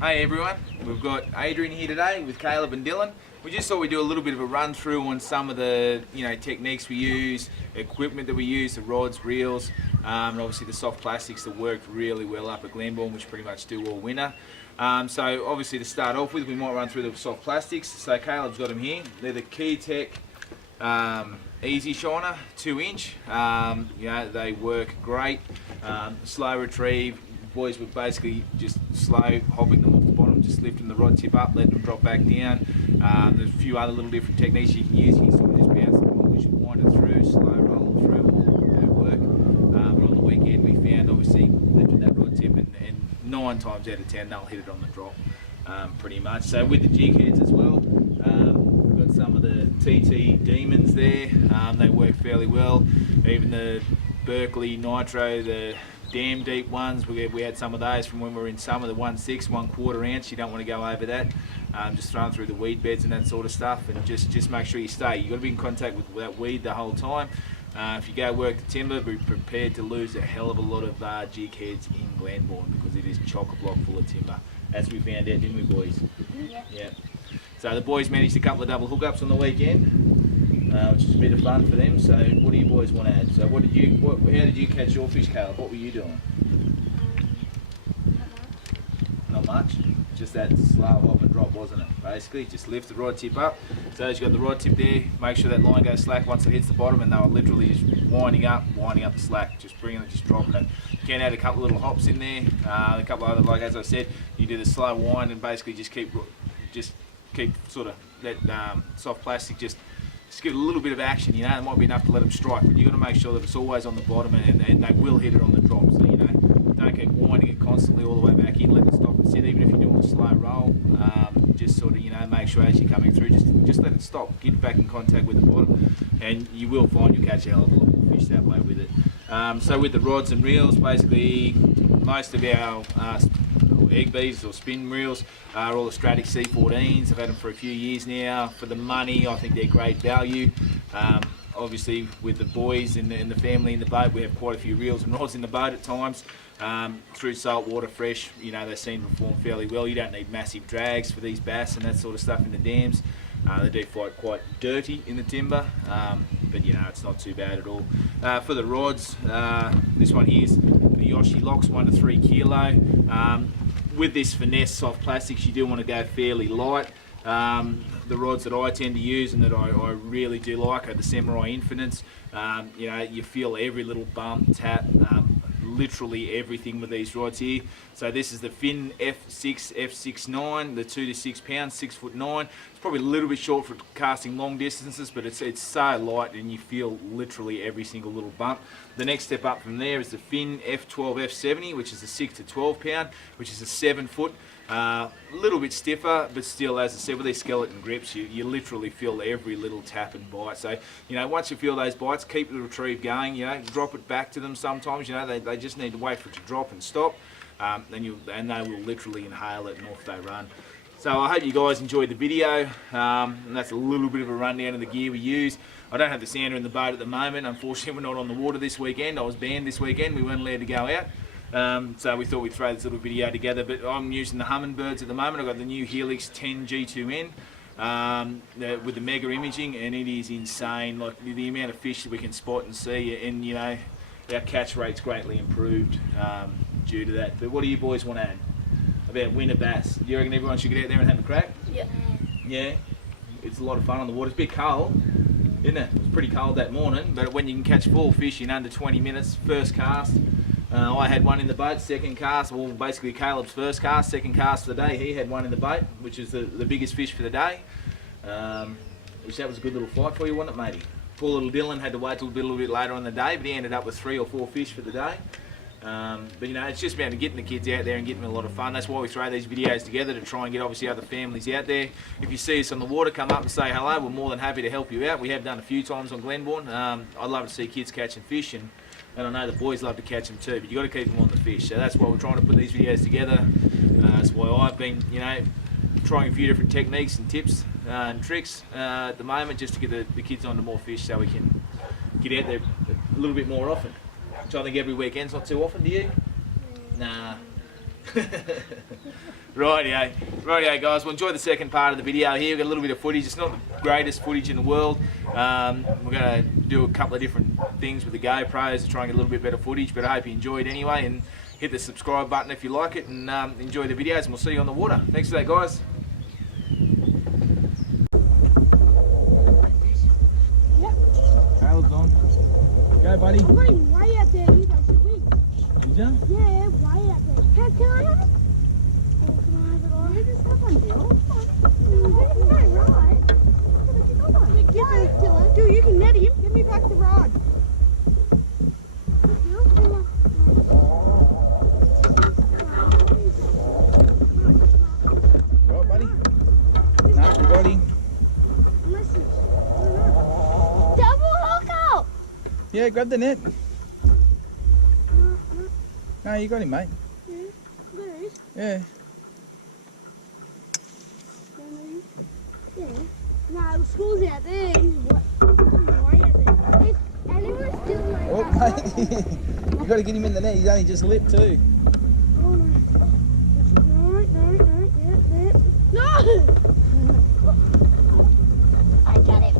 Hey everyone, we've got Adrian here today with Caleb and Dylan. We just thought we'd do a little bit of a run through on some of the techniques we use, equipment that we use, the rods, reels, and obviously the soft plastics that work really well up at Glenbawn, which pretty much do all winter. So obviously to start off with, we might run through the soft plastics. So Caleb's got them here. They're the Keytech Easy Shiner 2-inch. They work great. Slow retrieve. Boys were basically just slow hopping them off the bottom, just lifting the rod tip up, letting them drop back down. There's a few other little different techniques you can use. You can sort of just bounce them on, we should wind it through, slow roll them through, all do work. But on the weekend we found obviously lifting that rod tip and 9 times out of 10 they'll hit it on the drop pretty much. So with the jig heads as well, we've got some of the TT Demons there, they work fairly well. Even the Berkeley Nitro, the damn deep ones, we had some of those from when we were in summer, the 1/6, 1/4 ounce. You don't want to go over that. Just throw them through the weed beds and that sort of stuff, and just make sure you stay. You've got to be in contact with that weed the whole time. If you go work the timber, be prepared to lose a hell of a lot of jig heads in Glenbawn because it is chock-a-block full of timber, as we found out, didn't we, boys? Yeah. So the boys managed a couple of double hookups on the weekend, which is a bit of fun for them. So what do you boys want to add? So how did you catch your fish, Caleb? What were you doing? Not much. Just that slow hop and drop, wasn't it? Basically, just lift the rod tip up. So as you got the rod tip there, make sure that line goes slack once it hits the bottom, and they were literally just winding up the slack, just bringing it, just dropping it. You can add a couple of little hops in there, a couple of other, like as I said, you do the slow wind and basically just keep sort of that soft plastic just give it a little bit of action. It might be enough to let them strike, but you've got to make sure that it's always on the bottom and they will hit it on the drop. So don't keep winding it constantly all the way back in. Let it stop and sit, even if you're doing a slow roll. Just sort of make sure as you're coming through, just let it stop, get back in contact with the bottom, and you will find you'll catch a hell of a lot more fish that way with it. So with the rods and reels, basically most of our egg beaters or spin reels are all the Stratic C14s. I've had them for a few years now. For the money, I think they're great value. Obviously with the boys and the family in the boat, we have quite a few reels and rods in the boat at times. Through salt water, fresh, they seem to perform fairly well. You don't need massive drags for these bass and that sort of stuff in the dams. They do fight quite dirty in the timber, but it's not too bad at all. For the rods, this one here is the Yoshi Locks 1 to 3 kilo. With this finesse soft plastics, you do want to go fairly light. The rods that I tend to use and that I really do like are the Samurai Infinites. You feel every little bump, tap, literally everything with these rods here. So this is the Fin F6, F69, the 2 to 6 pounds, 6'9". It's probably a little bit short for casting long distances, but it's so light and you feel literally every single little bump. The next step up from there is the Fin F12, F70, which is a 6 to 12 pound, which is a 7 foot. A little bit stiffer, but still, as I said, with these skeleton grips, you literally feel every little tap and bite. So, once you feel those bites, keep the retrieve going. Drop it back to them sometimes. They just need to wait for it to drop and stop, and they will literally inhale it and off they run. So I hope you guys enjoyed the video, and that's a little bit of a rundown of the gear we use. I don't have the sander in the boat at the moment. Unfortunately, we're not on the water this weekend. I was banned this weekend. We weren't allowed to go out. So we thought we'd throw this little video together, but I'm using the Humminbirds at the moment. I've got the new Helix 10 G2N with the mega imaging, and it is insane. Like the amount of fish that we can spot and see, and our catch rate's greatly improved due to that. But what do you boys want to add about winter bass? Do you reckon everyone should get out there and have a crack? Yeah. Yeah? It's a lot of fun on the water. It's a bit cold, isn't it? It was pretty cold that morning, but when you can catch 4 fish in under 20 minutes, first cast. I had one in the boat, second cast, well basically Caleb's first cast, second cast for the day, he had one in the boat, which is the biggest fish for the day. Which that was a good little fight for you, wasn't it, matey? Poor little Dylan had to wait till a little bit later on the day, but he ended up with 3 or 4 fish for the day. But it's just about getting the kids out there and getting them a lot of fun. That's why we throw these videos together, to try and get obviously other families out there. If you see us on the water, come up and say hello. We're more than happy to help you out. We have done a few times on Glenbawn. I'd love to see kids catching fish, and I know the boys love to catch them too, but you've got to keep them on the fish. So that's why we're trying to put these videos together. That's why I've been, trying a few different techniques and tips and tricks at the moment, just to get the kids onto more fish so we can get out there a little bit more often. Which I think every weekend's not too often, do you? Nah. Rightio guys, we'll enjoy the second part of the video here. We've got a little bit of footage. It's not the greatest footage in the world. We're going to do a couple of different things with the GoPros to try and get a little bit better footage, but I hope you enjoyed anyway, and hit the subscribe button if you like it, and enjoy the videos, and we'll see you on the water. Thanks for that guys. Yep. Caleb's on. Go buddy. I'm going way out there, you guys swim. Did ya? Yeah, way out there. Can I have it? Oh, can I have it on? You just have one, Bill. No, right. Dude, you can net him. Give me back the rod. Right, buddy? No, you got him. Listen. Double hook out. Yeah, grab the net. No, you got him, mate. Yeah, there he is. Yeah. Yeah. No, school's out there. He's way out there. Anyone's still like Oh, mate. You got to get him in the net. He's only just lipped too. Oh, no. No! I got it.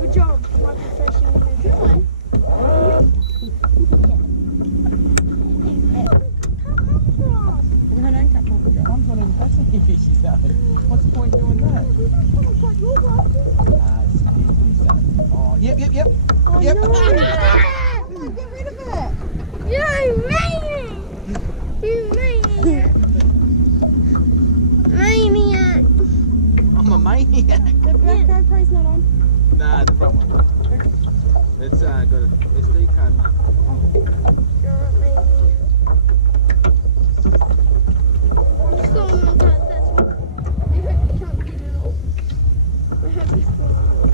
Good job, my professional measure. What's the point doing that? Oh, yep. Oh, Yep. No. Get rid of it. You maniac. Maniac. I'm a maniac. The back GoPro's not on. Nah, the front one. It's got an SD card. You're a maniac. I'm still on my card, that's what. I hope you can't get it off. I hope you still on it.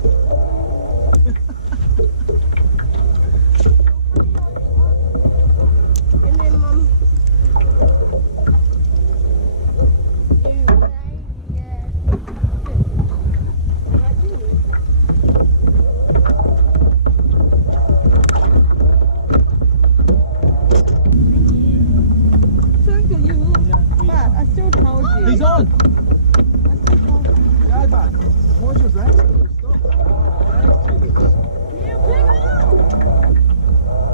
And then Mum. You maniac. He's on. Go, bud. Why's your back so loose? Stop.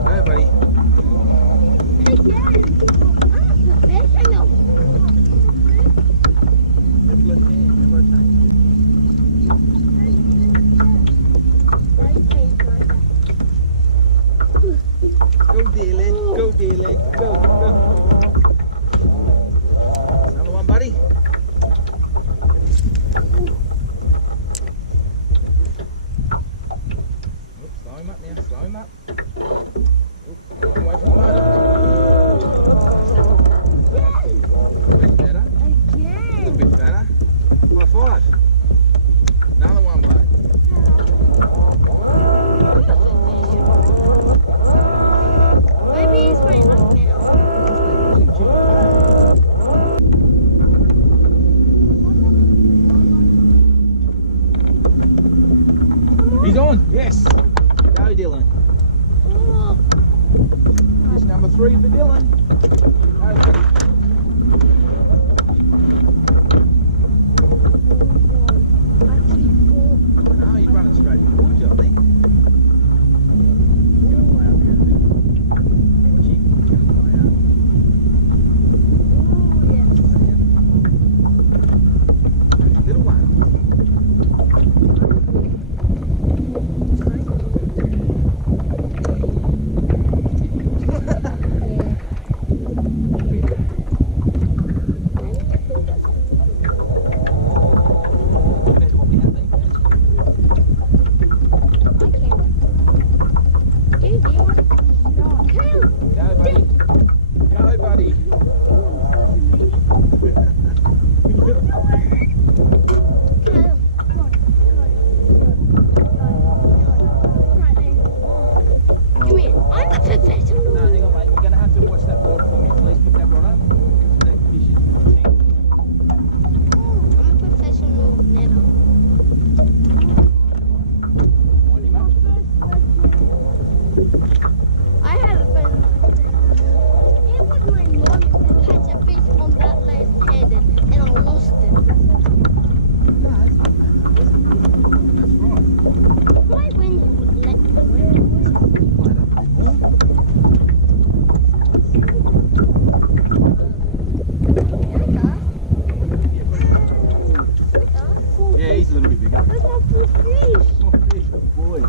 Go, buddy. Let's let him. Remember I changed it. Go, dear leg. Go, dear leg. Go. Another one, buddy. Slow him up now, slow him up. Oops, away from the motor. A bit better, a little bit better. High five. Another one, mate. Maybe he's playing up now. He's on, yes. Go, Dylan. Fish number 3 for Dylan. Go, buddy. No, he's running straight towards you, I think. He's going to fly up here in a minute. Watch him, he's going to fly up. Little one. He's a little bit bigger. That's my full fish. Oh, fish, good boy.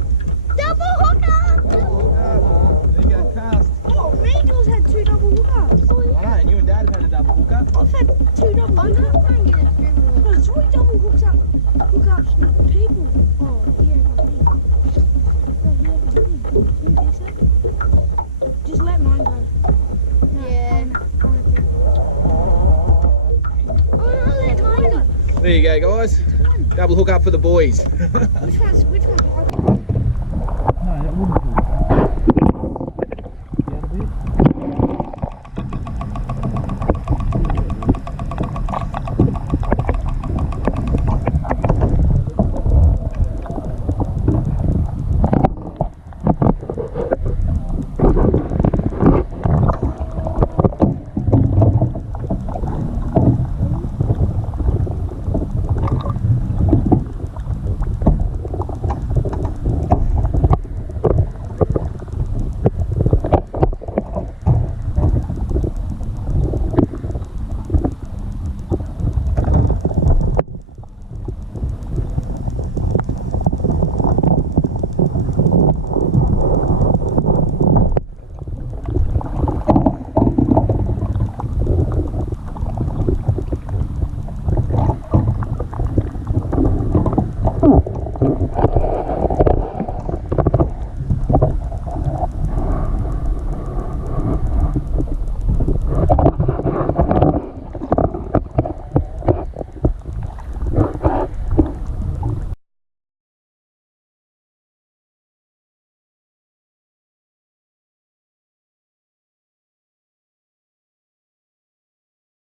Double hooker. There you go, cast. Oh, Miguel's had 2 double hookers. I know, and you and Dad have had a double hooker. I've had 2 double hookups. I'm trying to get a 3 more. No, 3 double hookups with people. Oh, he had my thing. Oh, he had my thing. Do you think so? Just let mine go. No, yeah. I want to let mine go. There you go, guys. Double hook up for the boys. Which one's? No, that wouldn't be.